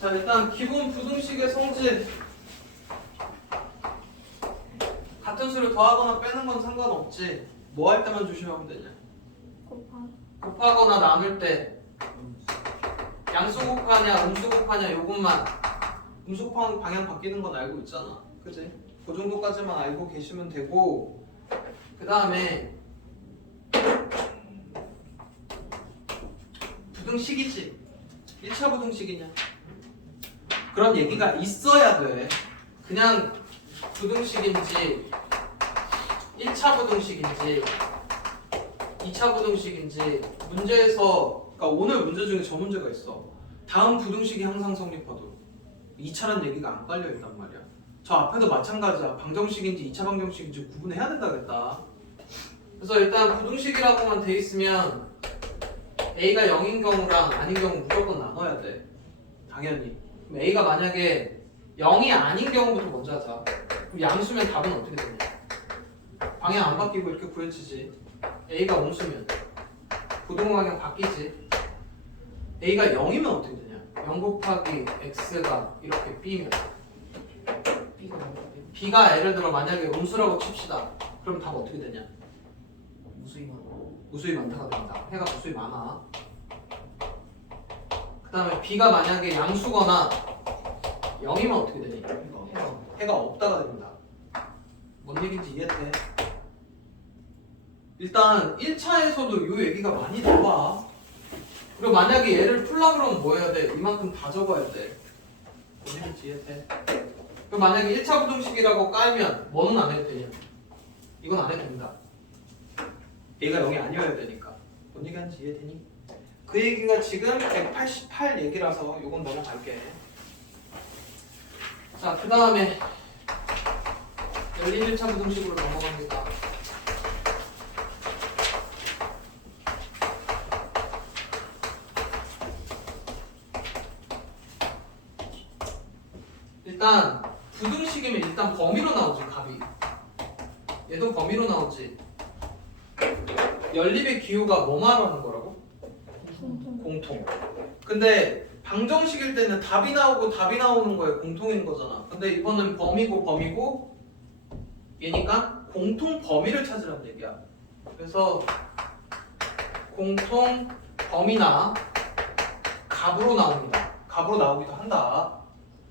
자, 일단 기본 부등식의 성질 같은 수를 더하거나 빼는 건 상관없지. 뭐 할 때만 조심하면 되냐? 곱하거나 나눌 때 양수 곱하냐 음수 곱하냐 요것만. 음수 곱하면 방향 바뀌는 건 알고 있잖아. 그지? 그 정도까지만 알고 계시면 되고, 그 다음에 부등식이지. 1차 부등식이냐? 그런 얘기가 있어야 돼. 그냥 부등식인지 1차 부등식인지 2차 부등식인지 문제에서, 그러니까 오늘 문제 중에 저 문제가 있어. 다음 부등식이 항상 성립하도록 2차란 얘기가 안 깔려있단 말이야. 저 앞에도 마찬가지야. 방정식인지 2차 방정식인지 구분해야 된다겠다. 그래서 일단 부등식이라고만 돼 있으면 A가 0인 경우랑 아닌 경우 무조건 나눠야 돼. 당연히. 그럼 A가 만약에 0이 아닌 경우부터 먼저 하자. 그럼 양수면 답은 어떻게 되냐? 방향 안 바뀌고 이렇게 구해지지. A가 음수면 부동 방향 바뀌지. A가 0이면 어떻게 되냐? 0 곱하기 X가 이렇게 B면 B가 예를 들어 만약에 음수라고 칩시다. 그럼 답 어떻게 되냐? 무수히 많다가 된다. 해가 무수히 많아. 그 다음에 B가 만약에 양수거나 0이면 어떻게 되니? 해가 없다가 된다. 뭔 얘기인지 이해돼? 일단 1차에서도 이 얘기가 많이 나와. 그리고 만약에 얘를 풀려고 그러면 뭐 해야 돼? 이만큼 다 적어야 돼. 뭔 얘기인지 이해돼? 그럼 만약에 1차 부등식이라고 깔면 뭐는 안 해도 되냐? 이건 안 해도 된다. 얘가 0이 아니어야 되니까. 뭔 얘기하는지 이해되니? 그 얘기가 지금 188 얘기라서 요건 넘어갈게. 자, 그 다음에 열린 1차 부등식으로 넘어갑니다. 일단 부등식이면 일단 범위로 나오지, 값이. 얘도 범위로 나오지. 연립의 기호가 뭐 말하는 거라고? 공통. 근데 방정식일 때는 답이 나오고 답이 나오는 거에 공통인 거잖아. 근데 이거는 범위고 얘니까 공통 범위를 찾으라는 얘기야. 그래서 공통 범위나 값으로 나옵니다. 값으로 나오기도 한다.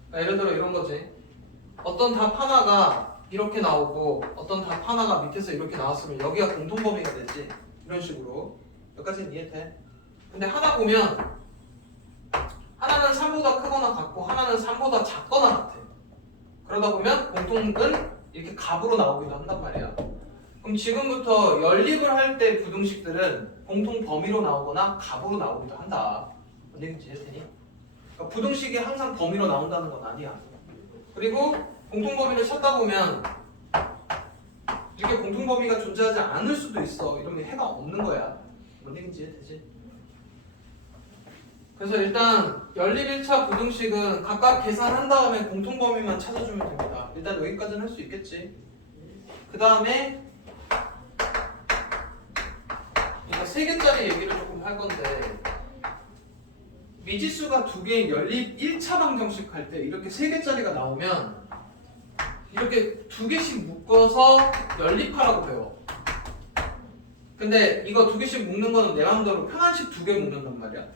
그러니까 예를 들어 이런 거지. 어떤 답 하나가 이렇게 나오고 어떤 답 하나가 밑에서 이렇게 나왔으면 여기가 공통 범위가 되지. 이런 식으로. 여기까지는 이해돼? 근데 하나 보면 하나는 3보다 크거나 같고 하나는 3보다 작거나 같아. 그러다 보면 공통은 이렇게 값으로 나오기도 한단 말이야. 그럼 지금부터 연립을 할 때 부등식들은 공통 범위로 나오거나 값으로 나오기도 한다. 뭔 얘기인지 이해되니? 그러니까 부등식이 항상 범위로 나온다는 건 아니야. 그리고 공통 범위를 찾다 보면 이렇게 공통 범위가 존재하지 않을 수도 있어. 이러면 해가 없는 거야. 뭔 얘기인지 이해되지? 그래서 일단 연립 1차 부등식은 각각 계산한 다음에 공통 범위만 찾아주면 됩니다. 일단 여기까지는 할 수 있겠지. 그 다음에 이거 3개짜리 얘기를 조금 할 건데, 미지수가 2개인 연립 1차 방정식 할 때 이렇게 3개짜리가 나오면 이렇게 2개씩 묶어서 연립하라고 배워. 근데 이거 2개씩 묶는 거는 내 마음대로 편한 식 2개 묶는단 말이야.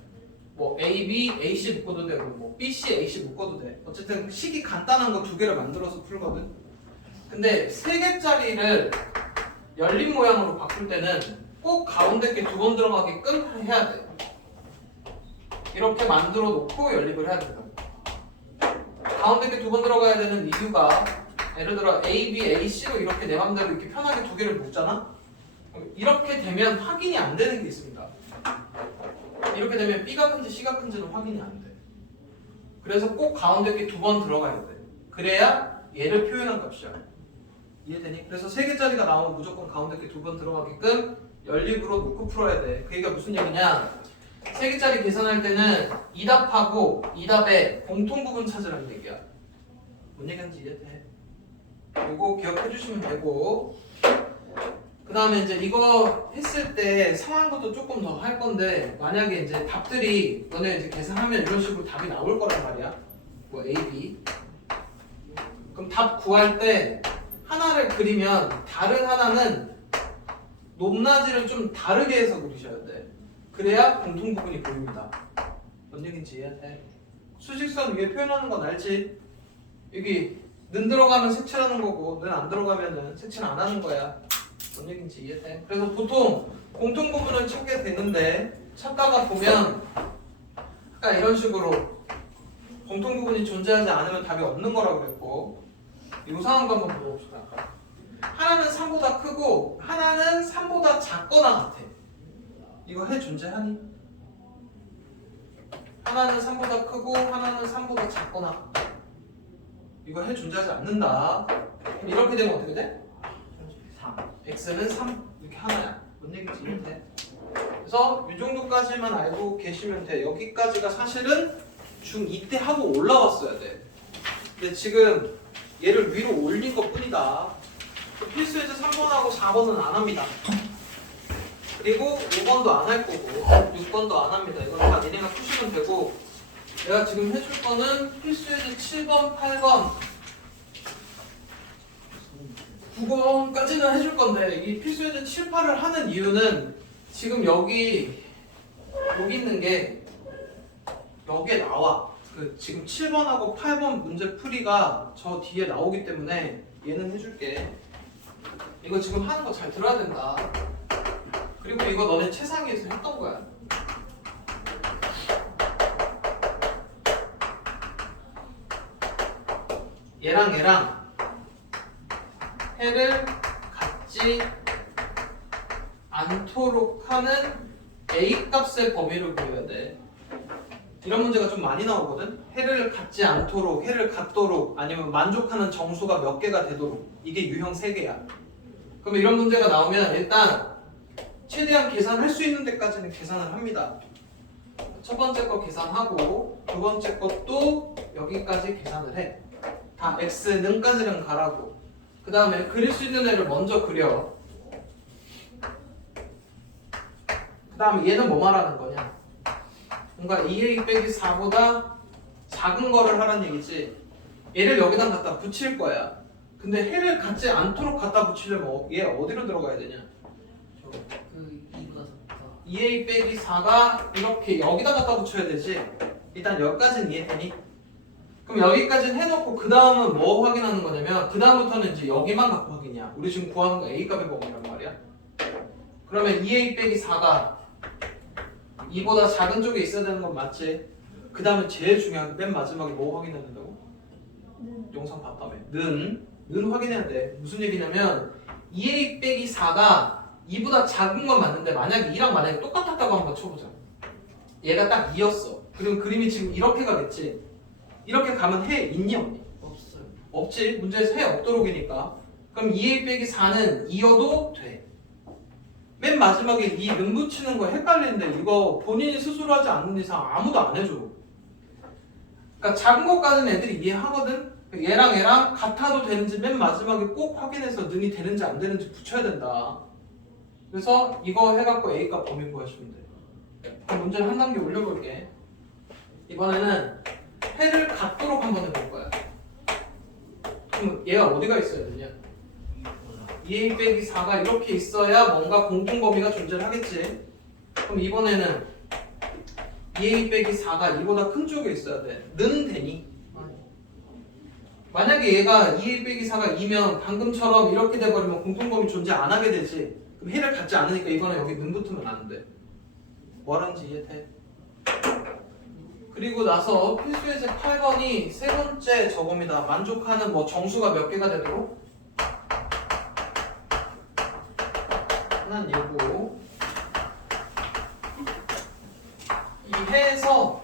뭐 A, B, AC 묶어도 되고 뭐 B, C, AC 묶어도 돼. 어쨌든 식이 간단한 거 2개를 만들어서 풀거든. 근데 3개짜리를 연립 모양으로 바꿀 때는 꼭 가운데 게 2번 들어가게끔 해야 돼. 이렇게 만들어 놓고 연립을 해야 된다. 가운데 게 2번 들어가야 되는 이유가, 예를 들어 A, B, A, C로 이렇게 내 맘대로 이렇게 편하게 2개를 묶잖아? 이렇게 되면 확인이 안 되는 게 있습니다. 이렇게 되면 B가 큰지 C가 큰지는 확인이 안 돼. 그래서 꼭 가운데 게 2번 들어가야 돼. 그래야 얘를 표현한 값이야. 이해되니? 그래서 3개짜리가 나오면 무조건 가운데 게 2번 들어가게끔 연립으로 놓고 풀어야 돼. 그 얘기가 무슨 얘기냐? 3개짜리 계산할 때는 이 답하고 이 답의 공통 부분 찾으라는 얘기야. 뭔 얘기인지 이해돼? 요거 기억해 주시면 되고, 그 다음에 이제 이거 했을 때 상황부터 조금 더 할 건데 만약에 이제 답들이 너네 이제 계산하면 이런 식으로 답이 나올 거란 말이야. 뭐 A, B. 그럼 답 구할 때 하나를 그리면 다른 하나는 높낮이를 좀 다르게 해서 그리셔야 돼. 그래야 공통 부분이 보입니다. 뭔 얘기인지 이해해? 수직선 위에 표현하는 건 알지? 여기 는 들어가면 색칠하는 거고 는 안 들어가면은 색칠 안 하는 거야. 뭔 얘기인지 이해해? 그래서 보통 공통 부분을 찾게 되는데 찾다가 보면 아까 이런 식으로 공통 부분이 존재하지 않으면 답이 없는 거라고 그랬고 이 상황도 한번 물어봅시다. 하나는 3보다 크고 하나는 3보다 작거나 같아. 이거 해 존재하니? 하나는 3보다 크고 하나는 3보다 작거나 같다. 이거 해 존재하지 않는다. 그럼 이렇게 되면 어떻게 돼? 3. x는 3 이렇게 하나야. 뭔 얘기인지 이해돼? 그래서 이 정도까지만 알고 계시면 돼. 여기까지가 사실은 중2 때 하고 올라왔어야 돼. 근데 지금 얘를 위로 올린 것 뿐이다. 필수에서 3번하고 4번은 안 합니다. 그리고 5번도 안 할 거고 6번도 안 합니다. 이건 다 니네가 푸시면 되고 내가 지금 해줄 거는 필수에서 7번, 8번 9번까지는 해줄 건데 이 필수에서 7, 8을 하는 이유는 지금 여기 있는 게 여기에 나와. 지금 7번하고 8번 문제 풀이가 저 뒤에 나오기 때문에 얘는 해줄게. 이거 지금 하는 거 잘 들어야 된다. 그리고 이거 너네 최상위에서 했던 거야. 얘랑 해를 갖지 않도록 하는 A 값의 범위를 구해야 돼. 이런 문제가 좀 많이 나오거든. 해를 갖지 않도록, 해를 갖도록, 아니면 만족하는 정수가 몇 개가 되도록. 이게 유형 3개야. 그러면 이런 문제가 나오면 일단 최대한 계산할 수 있는 데까지는 계산을 합니다. 첫 번째 거 계산하고 두 번째 것도 여기까지 계산을 해. 다 x는까지는 가라고. 그 다음에 그릴 수 있는 애를 먼저 그려. 그 다음에 얘는 뭐 말하는 거냐? 뭔가 2a 빼기 4보다 작은 거를 하라는 얘기지. 얘를 여기다 갖다 붙일 거야. 근데 해를 갖지 않도록 갖다 붙이려면 얘 어디로 들어가야 되냐? 그 2보다 작다. 2a 빼기 4가 이렇게 여기다 갖다 붙여야 되지. 일단 여기까지는 이해되니? 그럼 여기까지는 해놓고 그 다음은 뭐 확인하는 거냐면 그 다음부터는 이제 여기만 갖고 확인이야. 우리 지금 구하는 거 a 값의 범위란 말이야. 그러면 2a 빼기 4가 2보다 작은 쪽에 있어야 되는 건 맞지? 그 다음에 제일 중요한 맨 마지막에 뭐 확인해야 된다고? 영상 봤다며. 는 확인해야 돼. 무슨 얘기냐면 2a 빼기 4가 2보다 작은 건 맞는데 만약에 2랑 만약에 똑같았다고 한번 쳐보자. 얘가 딱 2였어. 그럼 그림이 지금 이렇게 가겠지? 이렇게 가면 해 있니 없니? 없어요. 없지. 문제에서 해 없도록이니까. 그럼 2a 빼기 4는 2여도 돼. 맨 마지막에 이 는 붙이는 거 헷갈리는데 이거 본인이 스스로 하지 않는 이상 아무도 안 해줘. 그러니까 작은 것까지는 애들이 이해하거든. 얘랑 같아도 되는지 맨 마지막에 꼭 확인해서 능이 되는지 안 되는지 붙여야 된다. 그래서 이거 해갖고 A값 범위 구하시면 돼. 그럼 문제를 한 단계 올려볼게. 이번에는 해를 갖도록 한번 해볼 거야. 그럼 얘가 어디가 있어야 되냐? 2a 빼기 4가 이렇게 있어야 뭔가 공통 범위가 존재를 하겠지. 그럼 이번에는 2a 빼기 4가 이보다 큰 쪽에 있어야 돼. 는 되니? 만약에 얘가 2a 빼기 4가 2면 방금처럼 이렇게 돼버리면 공통 범위 존재 안 하게 되지. 그럼 해를 갖지 않으니까 이번에 여기 는 붙으면 안 돼. 뭐라는지 이해돼? 그리고 나서 필수에서 8번이 세 번째 저겁니다. 만족하는 뭐 정수가 몇 개가 되도록? 하나는 얘고 이 해에서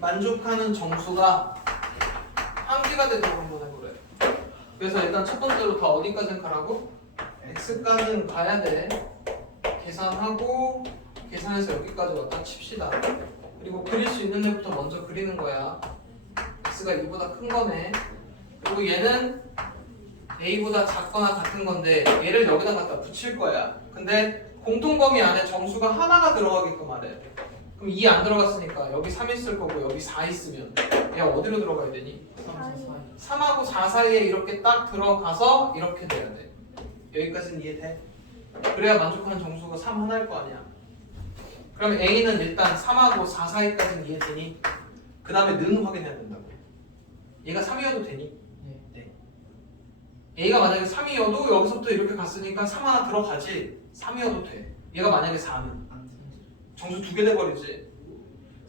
만족하는 정수가 한 개가 되도록 한번 해보래. 그래서 일단 첫 번째로 다 어디까지는 가라고? x까지는 가야 돼. 계산하고 계산해서 여기까지 왔다 칩시다. 그리고 그릴 수 있는 애부터 먼저 그리는 거야. x가 2보다 큰 거네. 그리고 얘는 a보다 작거나 같은 건데 얘를 여기다 갖다 붙일 거야. 근데 공통범위 안에 정수가 하나가 들어가게끔 하래. 그럼 2 안 들어갔으니까 여기 3 있을 거고 여기 4 있으면 얘 어디로 들어가야 되니? 3하고 4 사이에 이렇게 딱 들어가서 이렇게 돼야 돼. 여기까지는 이해돼? 그래야 만족하는 정수가 3 하나일 거 아니야. 그럼 A는 일단 3하고 4 사이까지는 이해되니? 그 다음에 는 확인해야 된다고. 얘가 3이어도 되니? 네. A가 만약에 3이어도 여기서부터 이렇게 갔으니까 3 하나 들어가지. 3이어도 돼. 얘가 만약에 4는 정수 2개 돼버리지.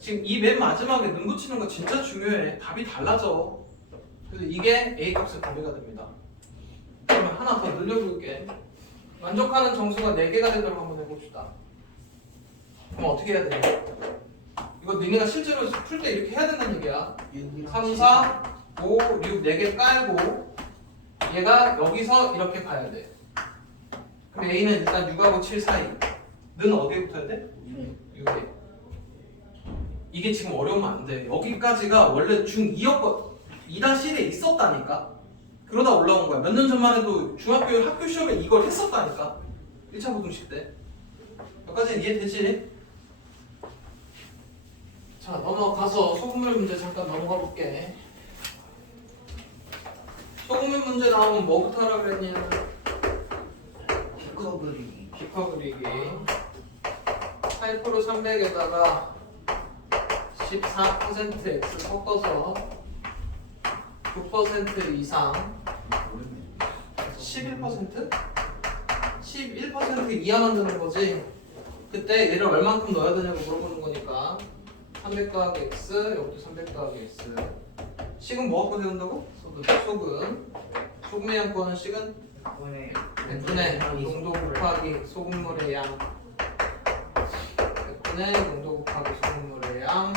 지금 이 맨 마지막에 는 붙이는 거 진짜 중요해. 답이 달라져. 그래서 이게 A 값의 범위가 됩니다. 그러면 하나 더 늘려볼게. 만족하는 정수가 4개가 되도록 한번 해봅시다. 그럼 어떻게 해야 돼? 이거 너네가 실제로 풀 때 이렇게 해야 된다는 얘기야. 3, 4, 5, 6, 4개 깔고 얘가 여기서 이렇게 가야 돼. 그럼 A는 일단 6하고 7 사이. 는 어디에 붙어야 돼? 6에. 이게 지금 어려우면 안 돼. 여기까지가 원래 중2였거 2-1에 있었다니까. 그러다 올라온 거야. 몇 년 전만 해도 중학교 학교 시험에 이걸 했었다니까. 1차 부등식 때. 여기까지는 이해되지? 자, 넘어가서 소금물 문제 잠깐 넘어가 볼게. 소금물 문제 나오면 뭐부터 하라 그랬냐? 비커 그리기. 비커 그리기. 8% 300에다가 14% x 섞어서 9% 이상 11%? 11% 이하 만드는 거지. 그때 얘를 얼만큼 넣어야 되냐고 물어보는 거니까 300 더하기 x, 여기도 300 더하기 x. 식은 뭐 갖고 세운다고? 소금. 소금의 양 구하는 식은 100분의 농도 곱하기 소금물의 양. 100분의 농도 곱하기 소금물의 양.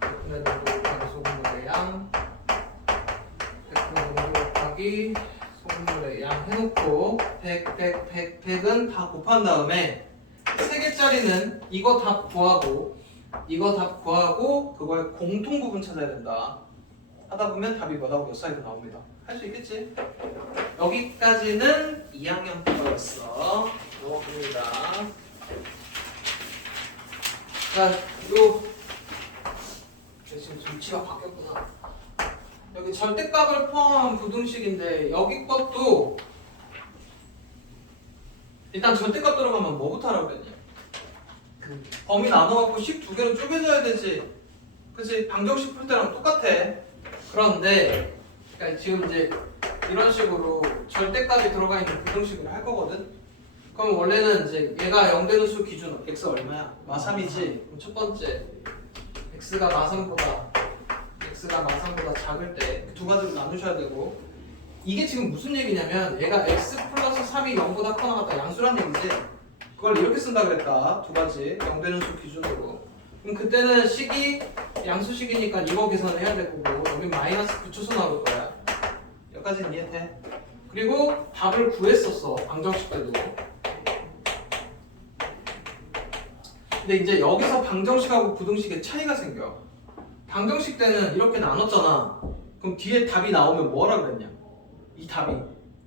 100분의 농도 곱하기 소금물의 양. 100분의 농도 곱하기 소금물의 양 해놓고 100은 다 곱한 다음에 3개짜리는 이거 답 구하고 이거 답 구하고 그거의 공통 부분 찾아야 된다. 하다 보면 답이 뭐다고 몇 사이도 나옵니다. 할 수 있겠지? 여기까지는 2학년 거였어. 넘어갑니다. 자, 지금 위치가 바뀌었구나. 여기 절대값을 포함한 부등식인데 여기 것도 일단 절대값 들어가면 뭐부터 하라고 그랬냐? 범위 나눠갖고 식 2개로 쪼개져야 되지. 그치? 방정식 풀 때랑 똑같아. 그런데 그러니까 지금 이제 이런 식으로 절대값이 들어가 있는 부등식을 할 거거든. 그럼 원래는 이제 얘가 0 되는 수 기준 x 얼마야? 마3이지. 그럼 첫 번째 x가 마3보다 작을 때 두 가지로 나누셔야 되고, 이게 지금 무슨 얘기냐면 얘가 x 플러스 3이 0보다 커나 같다 양수란 얘기지. 그걸 이렇게 쓴다 그랬다. 두 가지 0 되는 수 기준으로. 그럼 그때는 식이 양수식이니까 이거 계산을 해야 되고 여기 마이너스 붙여서 나올 거야. 여기까지는 이해돼? 그리고 답을 구했었어 방정식 때도. 근데 이제 여기서 방정식하고 부등식의 차이가 생겨. 방정식 때는 이렇게 나눴잖아. 그럼 뒤에 답이 나오면 뭐라 그랬냐? 이 답이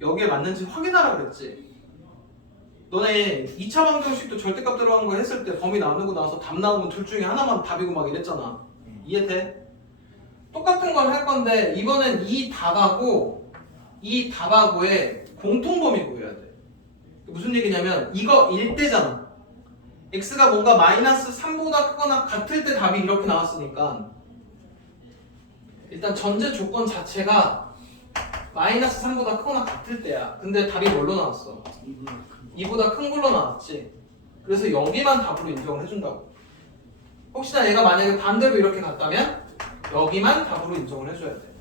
여기에 맞는지 확인하라 그랬지. 너네 2차 방정식도 절대값 들어간 거 했을 때 범위 나누고 나서 답 나오면 둘 중에 하나만 답이고 막 이랬잖아. 이해돼? 똑같은 걸 할 건데 이번엔 이 답하고의 공통범위 구해야 돼. 무슨 얘기냐면 이거 1대잖아. x가 뭔가 마이너스 3보다 크거나 같을 때 답이 이렇게 나왔으니까 일단 전제 조건 자체가 마이너스 3보다 크거나 같을 때야. 근데 답이 뭘로 나왔어? 2보다 큰 걸로 나왔지. 그래서 여기만 답으로 인정을 해준다고. 혹시나 얘가 만약에 반대로 이렇게 갔다면 여기만 답으로 인정을 해줘야 돼.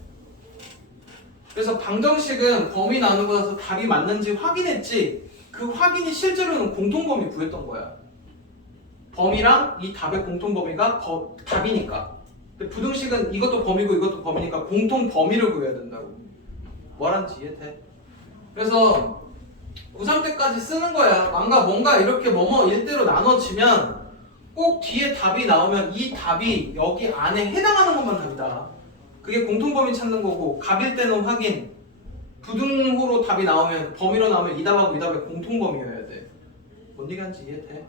그래서 방정식은 범위 나누고 나서 답이 맞는지 확인했지, 그 확인이 실제로는 공통범위 구했던 거야. 범위랑 이 답의 공통범위가 답이니까. 근데 부등식은 이것도 범위고 이것도 범위니까 공통범위를 구해야 된다고. 뭐라는지 이해돼? 그래서 고3 때까지 쓰는 거야. 뭔가 이렇게 뭐뭐 일대로 나눠지면 꼭 뒤에 답이 나오면 이 답이 여기 안에 해당하는 것만 답이다. 그게 공통범위 찾는 거고, 갑일 때는 확인, 부등호로 답이 나오면 범위로 나오면 이 답하고 이 답의 공통범위여야 돼. 뭔 얘기하는지 이해돼?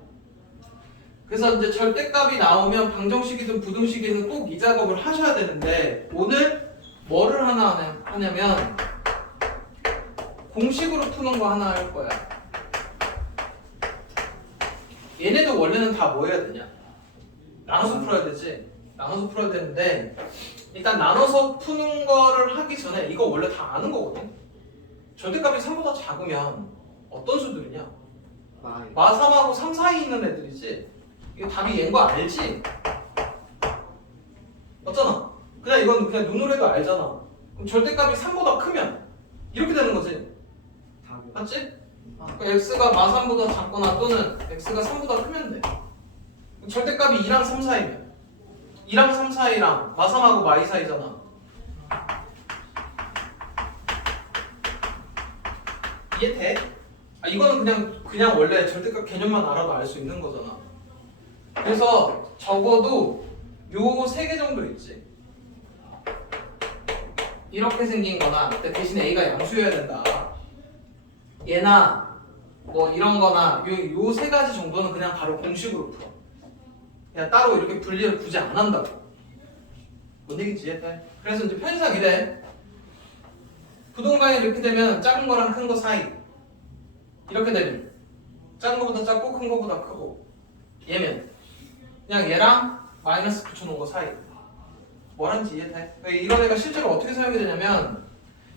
그래서 이제 절대값이 나오면 방정식이든 부등식이든 꼭 이 작업을 하셔야 되는데 오늘 뭐를 하나 하냐면 공식으로 푸는 거 하나 할 거야. 얘네도 원래는 다 뭐 해야 되냐? 나눠서 풀어야 되지. 나눠서 풀어야 되는데 일단 나눠서 푸는 거를 하기 전에 이거 원래 다 아는 거거든. 절대값이 3보다 작으면 어떤 수들이냐? 마3하고 3 사이에 있는 애들이지. 이거 답이 얘인 거 알지? 맞잖아. 그냥 이건 그냥 눈으로 해도 알잖아. 그럼 절대값이 3보다 크면 이렇게 되는 거지. 맞지? 그러니까 x가 마3보다 작거나 또는 x가 3보다 크면 돼. 절대값이 2랑 3 사이면 2랑 3 사이랑 마3하고 마2 사이잖아. 이해돼? 이거는 그냥 원래 절대값 개념만 알아도 알 수 있는 거잖아. 그래서 적어도 요 3개 정도 있지. 이렇게 생긴 거나 대신 a가 양수여야 된다. 얘나 뭐 이런 거나 요 3가지 정도는 그냥 바로 공식으로 풀어. 그냥 따로 이렇게 분리를 굳이 안 한다고. 뭔 얘기인지 이해돼? 그래서 이제 편의상 이래. 부동강이 이렇게 되면 작은 거랑 큰 거 사이. 이렇게 되면 작은 거보다 작고 큰 거보다 크고. 얘면 그냥 얘랑 마이너스 붙여놓은 거 사이. 뭐라는지 이해돼? 이런 애가 실제로 어떻게 사용이 되냐면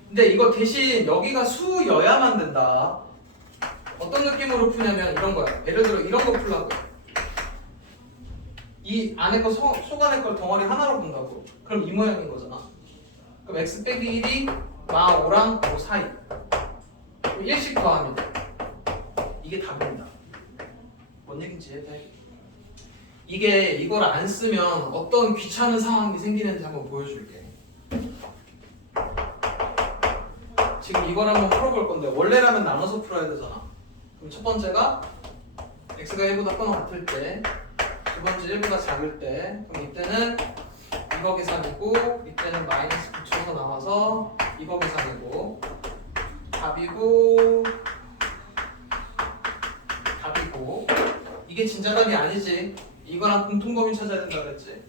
근데 이거 대신 여기가 수여야만 된다. 어떤 느낌으로 푸냐면 이런 거야. 예를 들어 이런 거 풀라고. 이 안에 거 속안에 걸 덩어리 하나로 본다고. 그럼 이 모양인 거잖아. 그럼 x 빼기 1이 마 5랑 5 사이. 1씩 더하면 돼. 이게 답입니다. 뭔 얘기인지 이해돼? 이게 이걸 안 쓰면 어떤 귀찮은 상황이 생기는지 한번 보여줄게. 지금 이걸 한번 풀어볼 건데 원래라면 나눠서 풀어야 되잖아. 그럼 첫 번째가 x가 1보다 커나 같을 때, 두 번째 1보다 작을 때, 그럼 이때는 이거 계산이고 이때는 마이너스 붙여서 나와서 이거 계산이고 답이고 이게 진짜 답이 아니지. 이거랑 공통범위 찾아야 된다 그랬지.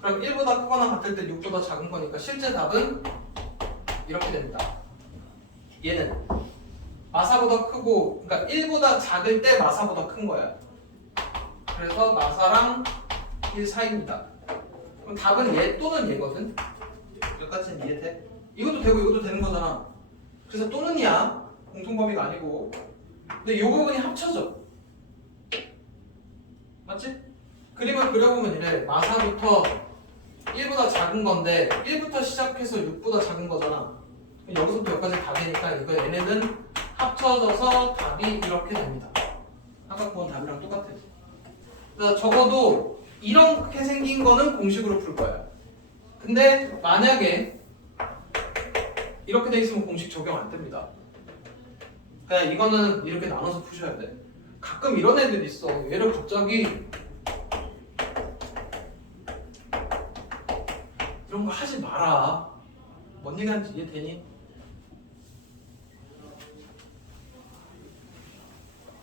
그럼 1보다 크거나 같을 때 6보다 작은 거니까 실제 답은 이렇게 됩니다. 얘는 마사보다 크고, 그러니까 1보다 작을 때 마사보다 큰 거야. 그래서 마사랑 1 사이입니다. 그럼 답은 얘 또는 얘거든. 여기까지는 이해돼? 이것도 되고 이것도 되는 거잖아. 그래서 또는이야. 공통범위가 아니고. 근데 이 부분이 합쳐져. 맞지? 그림을 그려보면 이래. 마사부터 1보다 작은 건데 1부터 시작해서 6보다 작은 거잖아. 여기서부터 여기까지 답이니까 이거 얘네는 합쳐져서 답이 이렇게 됩니다. 아까 그건 답이랑 똑같아. 그래서 적어도 이렇게 생긴 거는 공식으로 풀 거야. 근데 만약에 이렇게 돼 있으면 공식 적용 안 됩니다. 그냥 이거는 이렇게 나눠서 푸셔야 돼. 가끔 이런 애들 있어. 얘를 갑자기 이런 거 하지 마라. 뭔 얘기하는지 이해되니?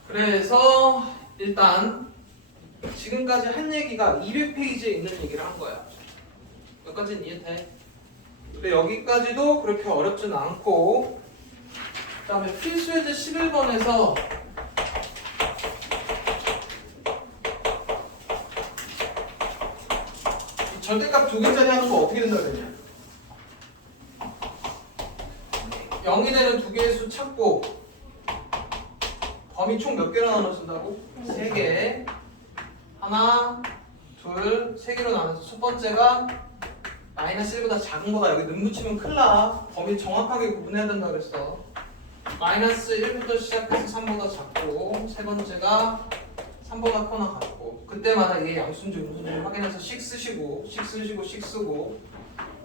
그래서 일단 지금까지 한 얘기가 200페이지에 있는 얘기를 한 거야. 여기까지는 이해돼? 근데 여기까지도 그렇게 어렵지는 않고, 그 다음에 필수예제 11번에서 절대값 2개짜리 하는 거 어떻게 된다 그랬냐? 0이 되는 2개의 수 찾고 범위 총 몇 개로 나눠준다고? 3개. 하나, 둘, 3개로 나눠서 첫 번째가 마이너스 1보다 작은 거다. 여기 는 붙이면 큰일 나. 범위 정확하게 구분해야 된다 그랬어. 마이너스 1부터 시작해서 3보다 작고, 세 번째가 3보다 커나 같고, 그때마다 얘 양수인지 음수인지 확인해서 씩 쓰시고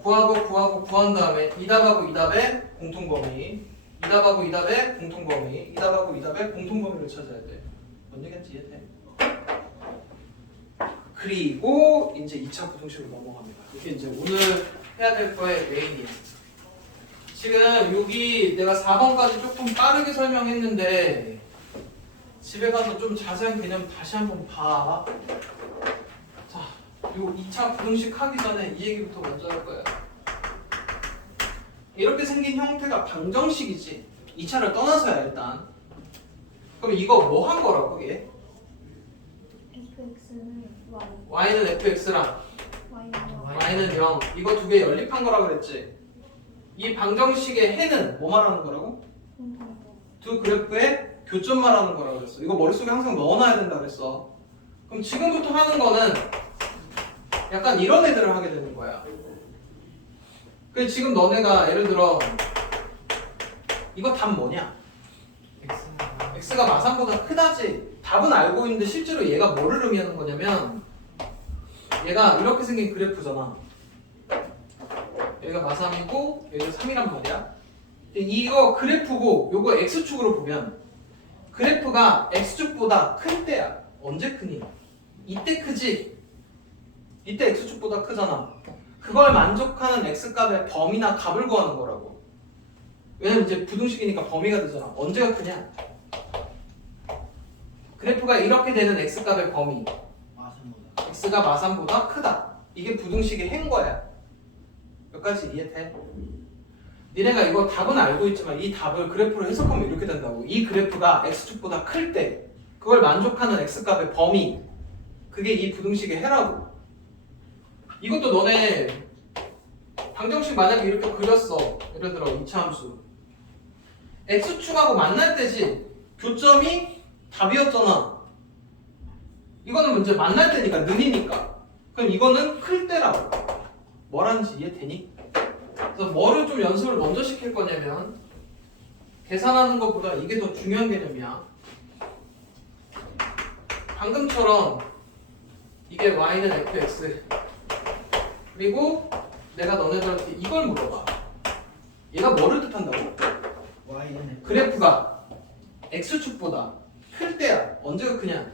구하고 구한 다음에 이 답하고 이 답의 공통범위, 이 답하고 이 답의 공통범위, 이 답하고 이 답의 공통범위를 찾아야 돼. 뭔 얘기인지 이해돼? 그리고 이제 2차 부등식으로 넘어갑니다. 이게 이제 오늘 해야 될 거의 메인이야. 지금 여기 내가 4번까지 조금 빠르게 설명했는데 집에 가서 좀 자세한 개념 다시 한번 봐. 자, 요 2차 부등식 하기 전에 이 얘기부터 먼저 할 거야. 이렇게 생긴 형태가 방정식이지. 2차를 떠나서야 일단. 그럼 이거 뭐 한 거라고 이게? fx는 y, y는 fx랑 y는 y는 0. 이거 두 개 연립한 거라 그랬지. 이 방정식의 해는 뭐 말하는 거라고? 두 그래프의 교점 말하는 거라고 그랬어. 이거 머릿속에 항상 넣어놔야 된다 그랬어. 그럼 지금부터 하는 거는 약간 이런 애들을 하게 되는 거야. 그 지금 너네가 예를 들어 이거 답 뭐냐? x가 마삼보다 크다지. 답은 알고 있는데 실제로 얘가 뭐를 의미하는 거냐면 얘가 이렇게 생긴 그래프잖아. 여기가 마삼이고 여기가 3이란 말이야. 이거 그래프고 요거 x축으로 보면 그래프가 x축보다 클 때야. 언제 크니? 이때 크지? 이때 x축보다 크잖아. 그걸 만족하는 x값의 범위나 값을 구하는 거라고. 왜냐면 이제 부등식이니까 범위가 되잖아. 언제가 크냐? 그래프가 이렇게 되는 x값의 범위. 마삼보다. x가 마삼보다 크다. 이게 부등식의 해인 거야. 여기까지 이해돼? 니네가 이거 답은 알고 있지만 이 답을 그래프로 해석하면 이렇게 된다고. 이 그래프가 x축보다 클 때 그걸 만족하는 x값의 범위, 그게 이 부등식의 해라고. 이것도 너네 방정식 만약에 이렇게 그렸어. 예를 들어 2차 함수 x축하고 만날 때지. 교점이 답이었잖아. 이거는 문제 만날 때니까, 는이니까. 그럼 이거는 클 때라고. 뭐라는지 이해되니? 그래서 뭐를 좀 연습을 먼저 시킬 거냐면 계산하는 것보다 이게 더 중요한 개념이야. 방금처럼 이게 y는 fx 그리고 내가 너네들한테 이걸 물어봐. 얘가 뭐를 뜻한다고? y는 그래프가 x축보다 클 때야. 언제가 크냐?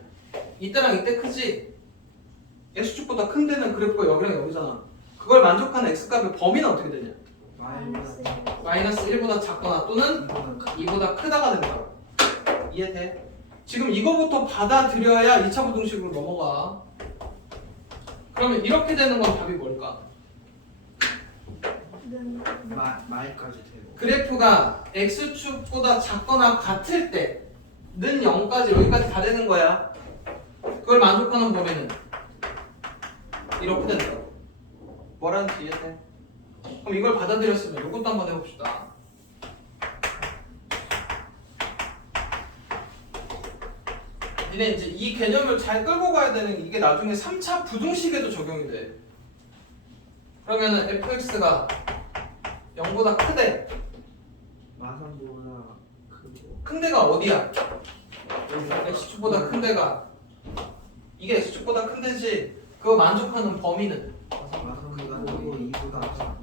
이때랑 이때 크지? x축보다 큰 데는 그래프가 여기랑 여기잖아. 그걸 만족하는 x값의 범위는 어떻게 되냐? y보다 마이너스 1보다 작거나 또는 2보다 크다가 된다. 이해돼? 지금 이거부터 받아들여야 2차 부등식으로 넘어가. 그러면 이렇게 되는 건 답이 뭘까? 는 마이까지 되고. 그래프가 x축보다 작거나 같을 때는 0까지 여기까지 다 되는 거야. 그걸 만족하는 범위는 이렇게 된다고. 뭐라는지 이해돼? 그럼 이걸 받아들였으면 이것도 한번 해봅시다. 니네 이제 이 개념을 잘 끌고 가야 되는 이게 나중에 3차 부등식에도 적용이 돼. 그러면은 fx가 0보다 크대. 마삼보다 크고. 큰 데가 어디야? x축보다 큰 데가 이게 x축보다 큰 데지. 그거 만족하는 범위는 마삼보다 크고 2보다 작고.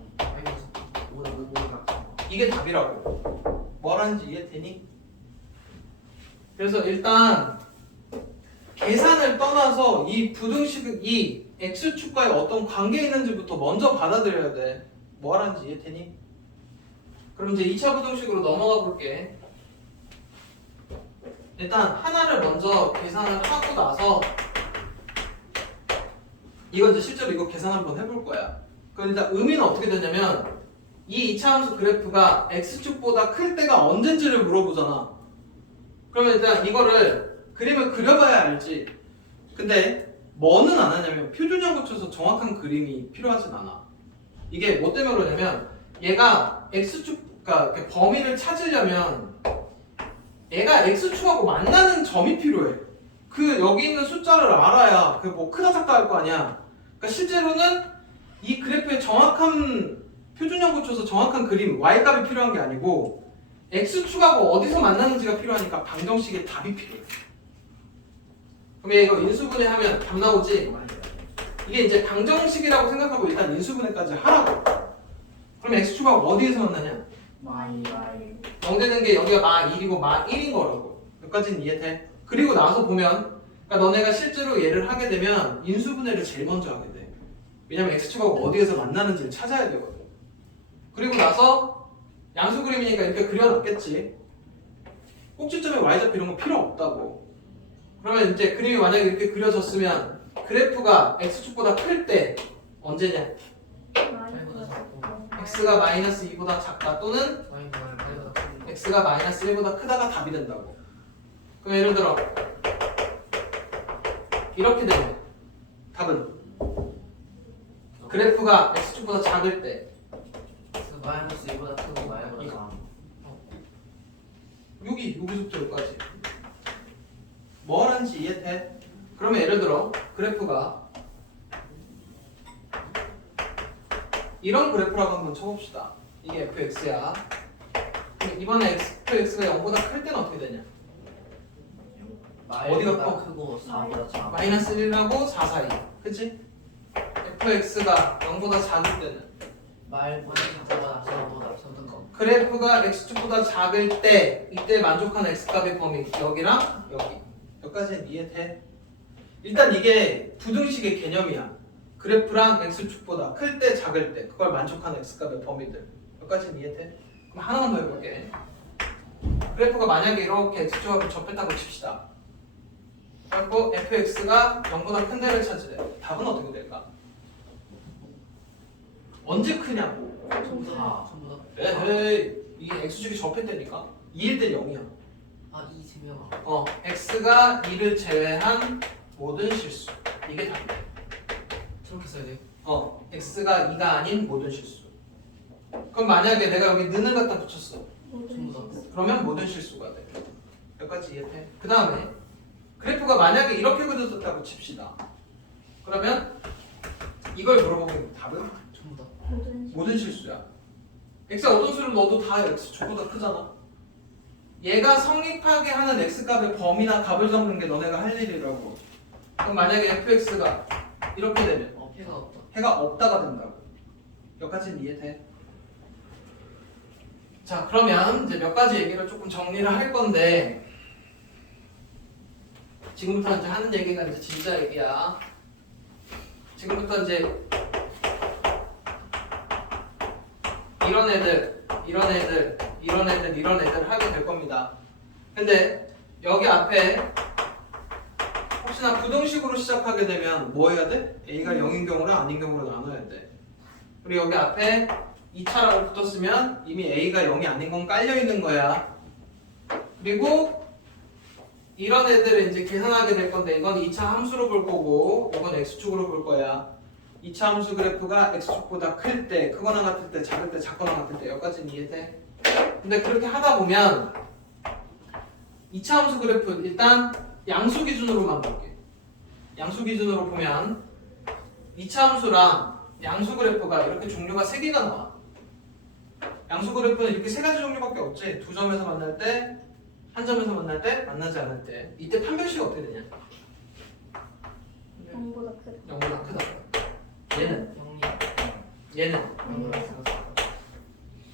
5보다 작고. 이게 답이라고. 뭐라는지 이해되니? 그래서 일단 계산을 떠나서 이 부등식 이 x축과의 어떤 관계 있는지부터 먼저 받아들여야 돼. 뭐라는지 이해되니? 그럼 이제 2차 부등식으로 넘어가 볼게. 일단 하나를 먼저 계산을 하고 나서 이건 이제 실제로 이거 계산 한번 해볼 거야. 그럼 일단 의미는 어떻게 되냐면 이 2차 함수 그래프가 x축보다 클 때가 언젠지를 물어보잖아. 그러면 일단 이거를 그림을 그려봐야 알지. 근데 뭐는 안 하냐면 표준형 고쳐서 정확한 그림이 필요하진 않아. 이게 뭐 때문에 그러냐면 얘가 x축, 그러니까 이렇게 범위를 찾으려면 얘가 x축하고 만나는 점이 필요해. 그 여기 있는 숫자를 알아야 그 뭐 크다 작다 할 거 아니야. 그러니까 실제로는 이 그래프의 정확한 표준형 고쳐서 정확한 그림 y값이 필요한 게 아니고 x축하고 어디서 만나는지가 필요하니까 방정식의 답이 필요해. 그럼 얘 이거 인수분해하면 답 나오지? 이게 이제 방정식이라고 생각하고 일단 인수분해까지 하라고. 그럼 x축하고 어디에서 만나냐? y 0 되는 게 여기가 마 1이고 마 1인 거라고. 여기까지는 이해돼? 그리고 나서 보면 그러니까 너네가 실제로 얘를 하게 되면 인수분해를 제일 먼저 하게 돼. 왜냐면 x축하고 어디에서 만나는지를 찾아야 되거든. 그리고 나서 양수 그림이니까 이렇게 그려놨겠지. 꼭지점에 y좌표 이런 거 필요 없다고. 그러면 이제 그림이 만약에 이렇게 그려졌으면 그래프가 x축보다 클 때 언제냐? y보다 작고 x가 마이너스 2보다 작다 또는 x가 마이너스 1보다 크다가 답이 된다고. 그럼 예를 들어 이렇게 되면 답은 그래프가 x축보다 작을 때 마이너스 2보다 크고 y보다 이거. 작아. 여기서부터 여기까지 뭐 하는지 이해돼? 그러면 예를 들어 그래프가 이런 그래프라고 한번 쳐봅시다. 이게 fx야. 이번에 fx가 0보다 클 때는 어떻게 되냐? 어디가 커? 크고 4보다 작아. 마이너스 1하고 4 사이. 그치? fx가 0보다 작을 때는 말보다 작보다 4보다 작은 거. 그래프가 x축보다 작을 때 이때 만족하는 x값의 범위 여기랑 여기 여기까지는 이해돼? 일단 이게 부등식의 개념이야. 그래프랑 x축보다 클 때 작을 때 그걸 만족하는 x값의 범위들 여기까지는 이해돼? 그럼 하나만 더 해볼게. 그래프가 만약에 이렇게 x축하고 접했다고 칩시다. 그리고 fx가 0보다 큰 데를 찾으래. 답은 어떻게 될까? 언제 크냐고. 전부 다. 에헤이 이게 x축이 접했다니까 2일 때 0이야. 아, 이 증명아. x가 2를 제외한 모든 실수 이게 답이야. 저렇게 써야 돼. x가 2가 아닌 모든 실수. 그럼 만약에 내가 여기 는을 갖다 붙였어. 모든 전부 다. 실수. 그러면 모든 실수가 돼. 여기까지 이해돼? 그 다음에 그래프가 만약에 이렇게 그려졌다고 칩시다. 그러면 이걸 물어보면 답은 전부 다. 모든 실수. 모든 실수야. x가 어떤 수를 넣어도 다 x축보다 크잖아. 얘가 성립하게 하는 x값의 범위나 값을 잡는 게 너네가 할 일이라고. 그럼 만약에 fx가 이렇게 되면 해가 없다. 해가 없다가 된다고. 여기까지는 이해돼? 자, 그러면 이제 몇 가지 얘기를 조금 정리를 할 건데 지금부터 이제 하는 얘기가 이제 진짜 얘기야. 지금부터 이제 이런 애들 하게 될 겁니다. 근데 여기 앞에 혹시나 부등식으로 시작하게 되면 뭐 해야 돼? A가 0인 경우랑 아닌 경우로 나눠야 돼. 그리고 여기 앞에 2차라고 붙었으면 이미 A가 0이 아닌 건 깔려 있는 거야. 그리고 이런 애들을 이제 계산하게 될 건데 이건 2차 함수로 볼 거고 이건 x축으로 볼 거야. 2차 함수 그래프가 x축보다 클 때, 크거나 같을 때, 작을 때, 작거나 같을 때 여기까지는 이해돼? 근데 그렇게 하다 보면 2차 함수 그래프 일단 양수 기준으로만 볼게. 양수 기준으로 보면 2차 함수랑 양수 그래프가 이렇게 종류가 3개가 나와. 양수 그래프는 이렇게 3가지 종류밖에 없지. 두 점에서 만날 때, 한 점에서 만날 때, 만나지 않을 때. 이때 판별식이 어떻게 되냐? 0보다 크다. 0보다 크다. 얘는 얘는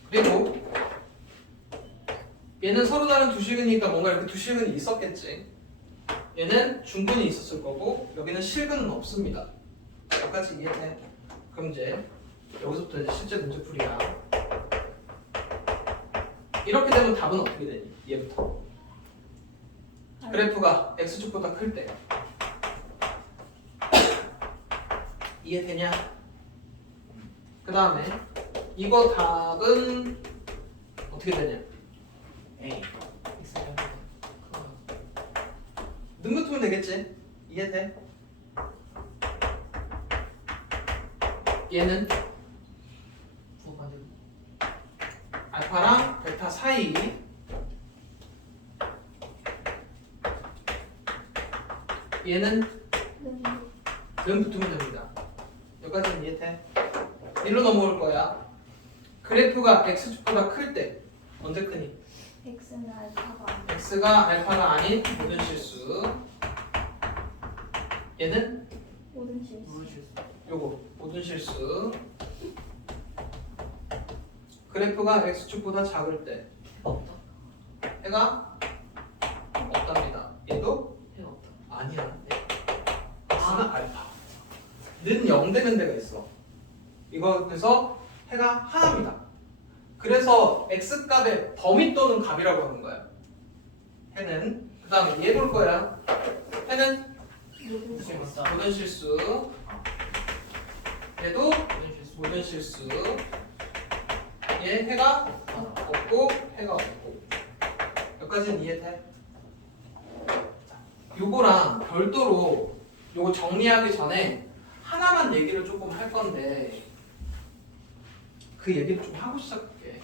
그리고 얘는 서로 다른 두 실근이니까 뭔가 이렇게 두 실근이 있었겠지. 얘는 중근이 있었을 거고 여기는 실근은 없습니다. 여기까지 이해돼? 그럼 이제 여기서부터 이제 실제 문제풀이야. 이렇게 되면 답은 어떻게 되니? 얘부터 그래프가 x축보다 클 때 이해되냐? 그 다음에 이거 답은 어떻게 되냐? A. 능 붙으면 되겠지? 이해돼? 얘는 알파랑 베타 사이 얘는 능 붙으면 됩니다. 여기까지는 이해돼? 일로 넘어올 거야. 그래프가 x축보다 클 때 언제 크니? x는 알파가 아니야. x가 알파가 아닌 모든 실수. 얘는 모든 실수. 요거 모든 실수. 그래프가 x축보다 작을 때 없다. 해가 없답니다. 얘도 해가 없다. 아니야. x는 알파. 는 0 되는 데가 있어. 이거 그래서 해가 하나입니다. 그래서 x값의 범위 또는 값이라고 하는 거야. 해는. 그 다음에 얘 볼 거야. 해는 모든 실수. 얘도 모든 실수. 얘 해가 없고 해가 없고. 여기까지는 이해돼? 자, 요거랑 별도로 요거 정리하기 전에 하나만 얘기를 조금 할 건데 그 얘기를 좀 하고 시작할게.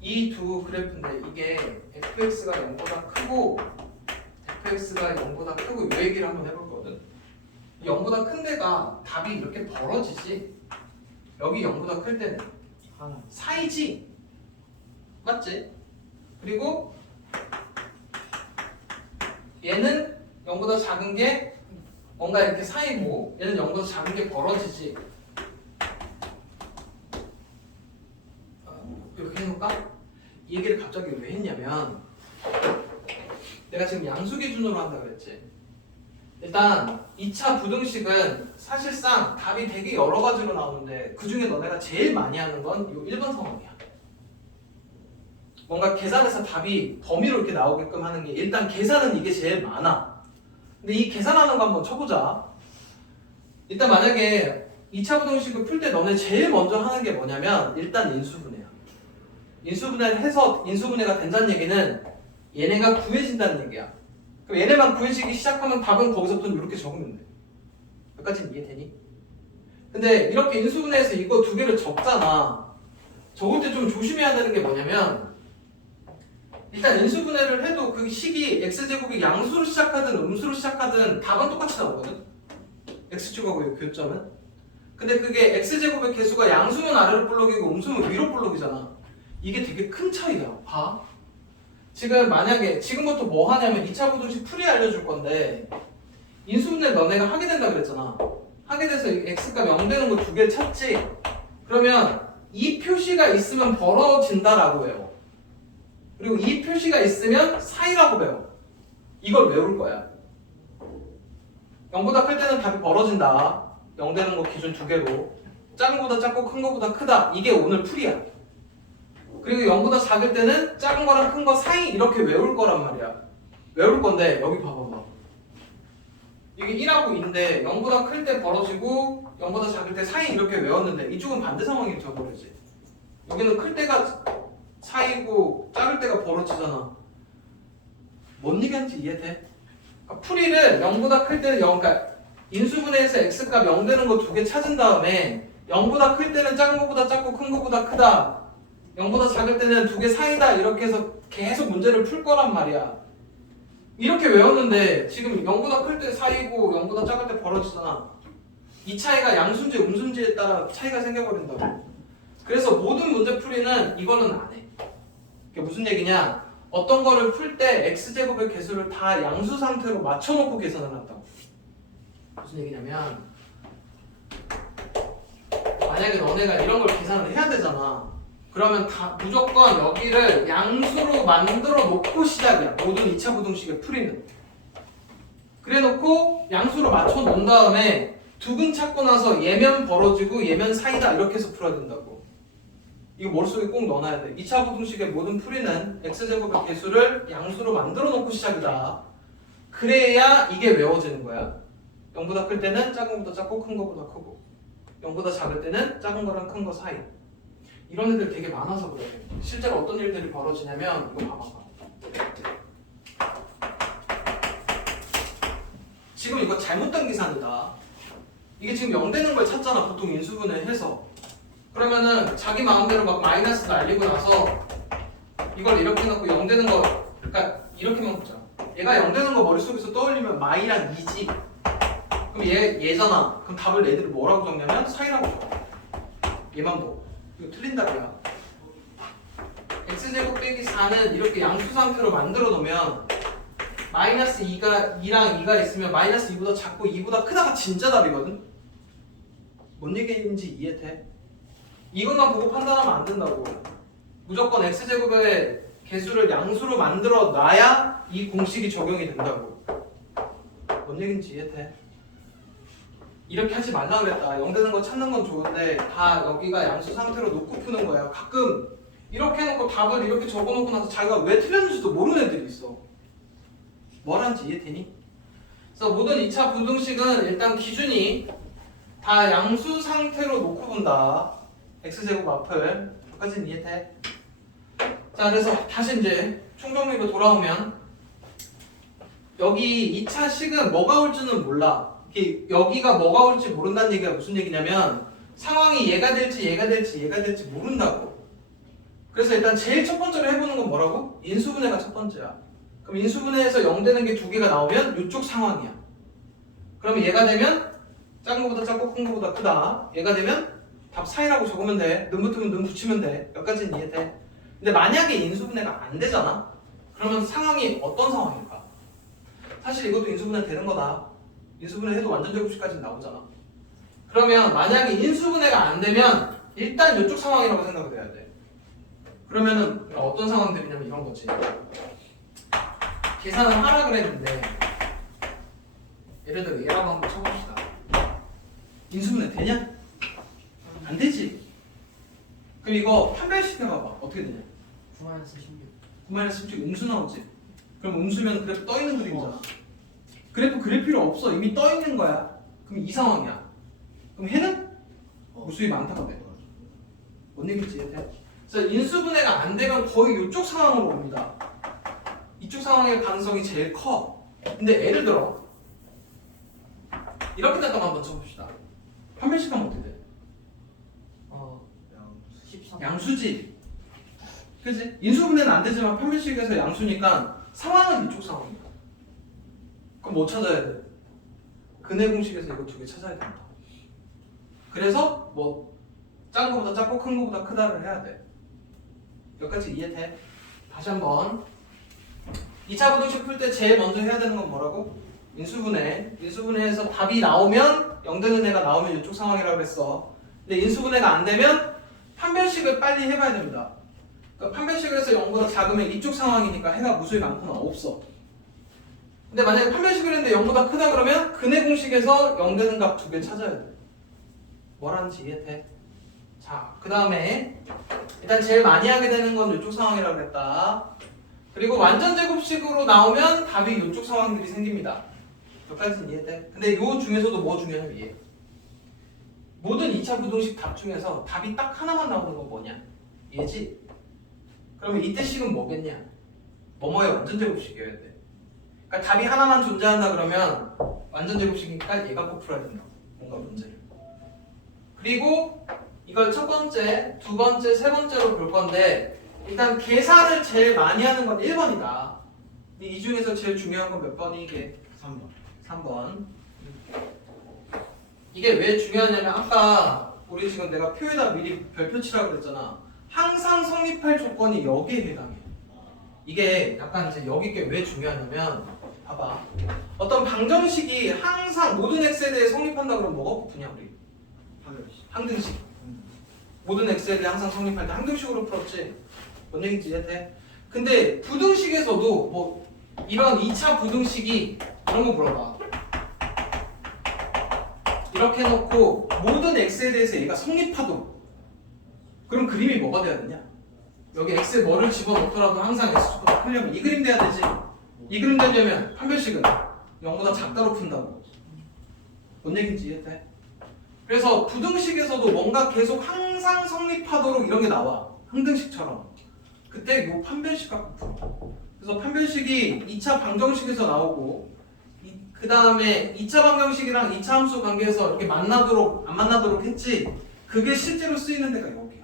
이 두 그래프인데 이게 fx가 0보다 크고 fx가 0보다 크고 이 얘기를 한번 해볼거든. 0보다 큰 데가 답이 이렇게 벌어지지. 여기 0보다 클 때는 사이지. 맞지? 그리고 얘는 0보다 작은 게 뭔가 이렇게 사이고 얘는 0보다 작은 게 벌어지지. 이렇게 해놓을까? 이 얘기를 갑자기 왜 했냐면 내가 지금 양수 기준으로 한다 그랬지. 일단 2차 부등식은 사실상 답이 되게 여러 가지로 나오는데 그 중에 너네가 제일 많이 하는 건 이 1번 상황이야. 뭔가 계산해서 답이 범위로 이렇게 나오게끔 하는 게 일단 계산은 이게 제일 많아. 근데 이 계산하는 거 한번 쳐보자. 일단 만약에 2차 부등식을 풀 때 너네 제일 먼저 하는 게 뭐냐면 일단 인수분해야. 인수분해를 해서 인수분해가 된다는 얘기는 얘네가 구해진다는 얘기야. 그럼 얘네만 구해지기 시작하면 답은 거기서부터 이렇게 적으면 돼. 여기까지는 이해되니? 근데 이렇게 인수분해해서 이거 두 개를 적잖아. 적을 때 좀 조심해야 되는 게 뭐냐면 일단 인수분해를 해도 그 식이 x제곱이 양수로 시작하든 음수로 시작하든 답은 똑같이 나오거든. x축하고 교점은. 근데 그게 x제곱의 개수가 양수면 아래로 볼록이고 음수면 위로 볼록이잖아. 이게 되게 큰 차이야. 봐. 지금 만약에 지금부터 뭐 하냐면 2차 부등식 풀이 알려줄 건데 인수분해 너네가 하게 된다 그랬잖아. 하게 돼서 x값 0 되는 거 두 개를 찾지. 그러면 이 표시가 있으면 벌어진다라고 외워. 그리고 이 표시가 있으면 사이라고 배워. 이걸 외울 거야. 0보다 클 때는 답이 벌어진다. 0 되는 거 기준 두 개로. 작은 거보다 작고 큰 거보다 크다. 이게 오늘 풀이야. 그리고 0보다 작을 때는 작은 거랑 큰 거 사이 이렇게 외울 거란 말이야. 외울 건데 여기 봐봐봐. 이게 1하고 2인데 0보다 클 때 벌어지고 0보다 작을 때 사이 이렇게 외웠는데 이쪽은 반대 상황이 되어버리지. 여기는 클 때가 사이고 작을 때가 벌어지잖아. 뭔 얘기하는지 이해돼? 그러니까 풀이를 0보다 클 때는 0, 그러니까 인수분해에서 x값 0 되는 거 두 개 찾은 다음에 0보다 클 때는 작은 거보다 작고 큰 거보다 크다. 0보다 작을 때는 두 개 사이다. 이렇게 해서 계속 문제를 풀 거란 말이야. 이렇게 외웠는데 지금 0보다 클 때 사이고 0보다 작을 때 벌어지잖아. 이 차이가 양수인지 음수인지에 따라 차이가 생겨버린다고. 그래서 모든 문제 풀이는 이거는 안 해. 그게 무슨 얘기냐? 어떤 거를 풀 때 x제곱의 개수를 다 양수 상태로 맞춰놓고 계산을 한다고. 무슨 얘기냐면 만약에 너네가 이런 걸 계산을 해야 되잖아. 그러면 다 무조건 여기를 양수로 만들어 놓고 시작이야. 모든 2차 부등식의 풀이는. 그래 놓고 양수로 맞춰 놓은 다음에 두근 찾고 나서 얘면 벌어지고 얘면 사이다 이렇게 해서 풀어야 된다고. 이거 머릿속에 꼭 넣어놔야 돼. 2차 부등식의 모든 풀이는 x제곱의 개수를 양수로 만들어 놓고 시작이다. 그래야 이게 외워지는 거야. 0보다 클 때는 작은 거보다 작고 큰 거보다 크고 0보다 작을 때는 작은 거랑 큰 거 사이. 이런 애들 되게 많아서 그래. 실제로 어떤 일들이 벌어지냐면 이거 봐봐. 지금 이거 잘못된 계산이다. 이게 지금 0 되는 걸 찾잖아. 보통 인수분해 해서. 그러면은 자기 마음대로 막 마이너스 날리고 나서 이걸 이렇게 해놓고 0 되는 거, 그러니까 이렇게만 보자. 얘가 0 되는 거 머릿속에서 떠올리면 마이랑 2지. 그럼 얘잖아. 그럼 답을 얘들이 뭐라고 적냐면 사이라고 적어. 얘만 보고. 이거 틀린 답이야. x제곱 빼기 4는 이렇게 양수 상태로 만들어 놓으면 마이너스 2랑 2가 있으면 마이너스 2보다 작고 2보다 크다가 진짜 답이거든? 뭔 얘기인지 이해돼? 이것만 보고 판단하면 안 된다고. 무조건 x제곱의 개수를 양수로 만들어 놔야 이 공식이 적용이 된다고. 뭔 얘기인지 이해돼? 이렇게 하지 말라 그랬다. 0 되는 거 찾는 건 좋은데 다 여기가 양수 상태로 놓고 푸는 거야. 가끔 이렇게 해놓고 답을 이렇게 적어놓고 나서 자기가 왜 틀렸는지도 모르는 애들이 있어. 뭐라는지 이해되니? 그래서 모든 2차 부등식은 일단 기준이 다 양수 상태로 놓고 본다. x제곱 앞을. 여기까지는 이해돼? 자, 그래서 다시 이제 총정리로 돌아오면 여기 2차 식은 뭐가 올지는 몰라. 이게 여기가 뭐가 올지 모른다는 얘기가 무슨 얘기냐면 상황이 얘가 될지 모른다고. 그래서 일단 제일 첫 번째로 해보는 건 뭐라고? 인수분해가 첫 번째야. 그럼 인수분해에서 0 되는 게 두 개가 나오면 이쪽 상황이야. 그러면 얘가 되면 작은 거보다 작고 큰 거보다 크다. 얘가 되면 답 4이라고 적으면 돼. 는 붙으면 는 붙이면 돼. 여기까지는 이해돼. 근데 만약에 인수분해가 안 되잖아? 그러면 상황이 어떤 상황일까? 사실 이것도 인수분해 되는 거다. 인수분해 해도 완전 제곱식까지 나오잖아. 그러면 만약에 인수분해가 안 되면 일단 이쪽 상황이라고 생각을 해야 돼. 그러면은 어떤 상황들이냐면 이런 거지. 계산을 하라 그랬는데 예를 들어 얘라고 한번 쳐봅시다. 인수분해 되냐? 안 되지. 그럼 이거 판별식 해봐봐. 어떻게 되냐? 9-16 9-16 음수 나오지? 그럼 음수면 그래프 떠있는 그림이잖아. 그래프 필요 없어. 이미 떠있는 거야. 그럼 이 상황이야. 그럼 해는? 무수히 많다가 돼. 뭔 얘기인지 이해돼? 그래서 인수분해가 안 되면 거의 이쪽 상황으로 옵니다. 이쪽 상황의 가능성이 제일 커. 근데 예를 들어 이렇게 됐다고 한번 쳐봅시다. 판별식 하면 어떻게 돼? 13 양수지. 그치? 인수분해는 안 되지만 판별식에서 양수니까 상황은 이쪽 상황이야. 그럼 뭐 찾아야 돼? 근해 공식에서 이거 두 개 찾아야 된다. 그래서 뭐 작은 거보다 작고 큰 거보다 크다를 해야 돼. 여기까지 이해돼? 다시 한번 2차 부등식 풀 때 제일 먼저 해야 되는 건 뭐라고? 인수분해. 인수분해에서 답이 나오면 0 되는 애가 나오면 이쪽 상황이라고 그랬어. 근데 인수분해가 안 되면 판별식을 빨리 해봐야 됩니다. 그러니까 판별식을 해서 0보다 작으면 이쪽 상황이니까 해가 무수히 많거나 없어. 근데 만약에 판별식을 했는데 0보다 크다 그러면 근해 공식에서 0 되는 값 두 개 찾아야 돼. 뭐라는지 이해돼? 자, 그 다음에 일단 제일 많이 하게 되는 건 이쪽 상황이라고 그랬다. 그리고 완전 제곱식으로 나오면 답이 이쪽 상황들이 생깁니다. 여기까지는 이해돼? 근데 요 중에서도 뭐 중요하냐면 이해. 모든 2차 부등식 답 중에서 답이 딱 하나만 나오는 건 뭐냐? 얘지? 그러면 이때 식은 뭐겠냐? 뭐뭐의 완전 제곱식이어야 돼. 그러니까 답이 하나만 존재한다 그러면 완전 제곱식이니까 얘가 꼭 풀어야 된다. 뭔가 문제를. 그리고 이걸 첫 번째, 두 번째, 세 번째로 볼 건데 일단 계산을 제일 많이 하는 건 1번이다. 근데 이 중에서 제일 중요한 건 몇 번이 이게? 3번. 이게 왜 중요하냐면 아까 우리 지금 내가 표에다 미리 별표 치라고 그랬잖아. 항상 성립할 조건이 여기에 해당해. 이게 약간 이제 여기 게 왜 중요하냐면 봐봐. 어떤 방정식이 항상 모든 x에 대해 성립한다 그러면 뭐가 붙냐 우리? 항등식. 모든 x에 대해 항상 성립할 때 항등식으로 풀었지. 뭔 얘기인지 이해돼? 근데 부등식에서도 뭐 이런 2차 부등식이 이런 거 물어봐. 이렇게 해놓고 모든 x에 대해서 얘가 성립하도록. 그럼 그림이 뭐가 돼야 되냐? 여기 x에 뭐를 집어넣더라도 항상 x축으로 풀려면 이 그림 돼야 되지. 이 그림 되려면 판별식은 0보다 작다로 푼다고. 뭔 얘기인지 이해돼? 그래서 부등식에서도 뭔가 계속 항상 성립하도록 이런 게 나와. 항등식처럼. 그때 요 판별식 갖고 풀어. 그래서 판별식이 2차 방정식에서 나오고 그 다음에 2차 방정식이랑 2차 함수 관계에서 이렇게 만나도록 안 만나도록 했지. 그게 실제로 쓰이는 데가 여기야.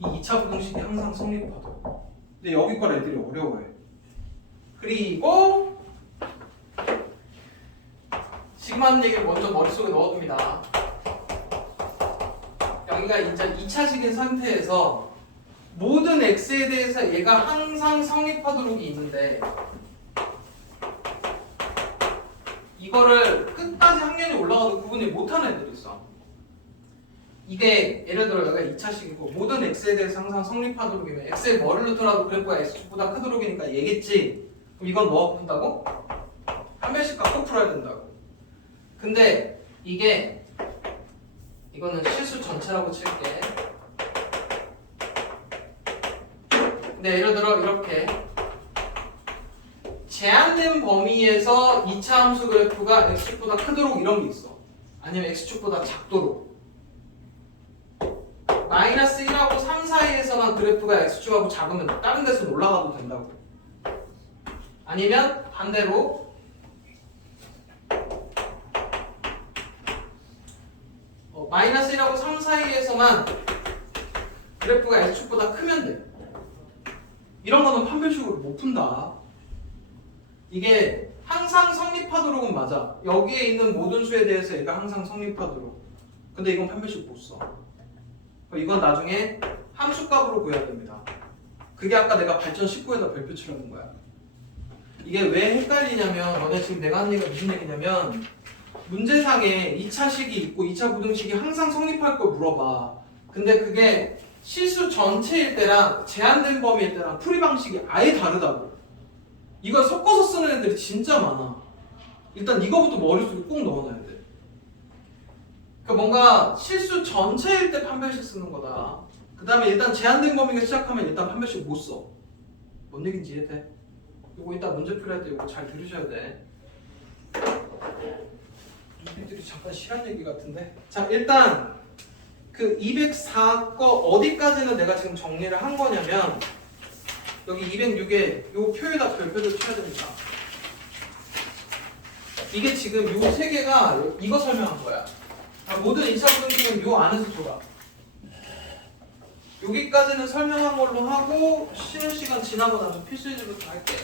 이 2차 부등식이 항상 성립하도록. 근데 여기 걸 애들이 어려워해. 그리고 지금 하는 얘기를 먼저 머릿속에 넣어둡니다. 여기가 이제 2차식인 상태에서 모든 x에 대해서 얘가 항상 성립하도록이 있는데 이거를 끝까지 학년이 올라가도 구분이 못하는 애들이 있어. 이게 예를 들어 여기가 2차식이고 모든 x에 대해서 항상 성립하도록이면 x에 뭐를 넣더라도 그래프가 x축보다 크도록이니까 얘겠지. 그럼 이건 뭐가 푼다고? 판별식 갖고 풀어야 된다고. 근데 이게 이거는 실수 전체라고 칠게. 근데 예를 들어 이렇게 제한된 범위에서 2차 함수 그래프가 x축보다 크도록 이런 게 있어. 아니면 x축보다 작도록. 마이너스 1하고 3 사이에서만 그래프가 x축하고 작으면 다른 데서 올라가도 된다고. 아니면 반대로 마이너스 1하고 3 사이에서만 그래프가 x축보다 크면 돼. 이런 거는 판별식으로 못 푼다. 이게 항상 성립하도록은 맞아. 여기에 있는 모든 수에 대해서 얘가 항상 성립하도록. 근데 이건 판별식 못 써. 이건 나중에 함수값으로 구해야 됩니다. 그게 아까 내가 발전 19에다 별표 치라는 거야. 이게 왜 헷갈리냐면 너네 지금 내가 하는 얘기가 무슨 얘기냐면 문제상에 2차식이 있고 2차 부등식이 항상 성립할 걸 물어봐. 근데 그게 실수 전체일 때랑 제한된 범위일 때랑 풀이 방식이 아예 다르다고. 이걸 섞어서 쓰는 애들이 진짜 많아. 일단 이거부터 머릿속에 꼭 넣어놔야 돼. 그러니까 뭔가 실수 전체일 때 판별식 쓰는 거다. 그 다음에 일단 제한된 범위가 시작하면 일단 판별식 못 써. 뭔 얘기인지 이해돼? 이거 이따 문제 풀이할 때 이거 잘 들으셔야 돼. 애들이 잠깐 실한 얘기 같은데. 자, 일단 그 204거 어디까지는 내가 지금 정리를 한 거냐면 여기 206에 요 표에다 별표를 쳐야 됩니다. 이게 지금 요 세 개가 이거 설명한 거야. 모든 2차 부등식은 요 안에서 돌아. 여기까지는 설명한 걸로 하고 쉬는 시간 지나고 나면 필수 예제부터 할게.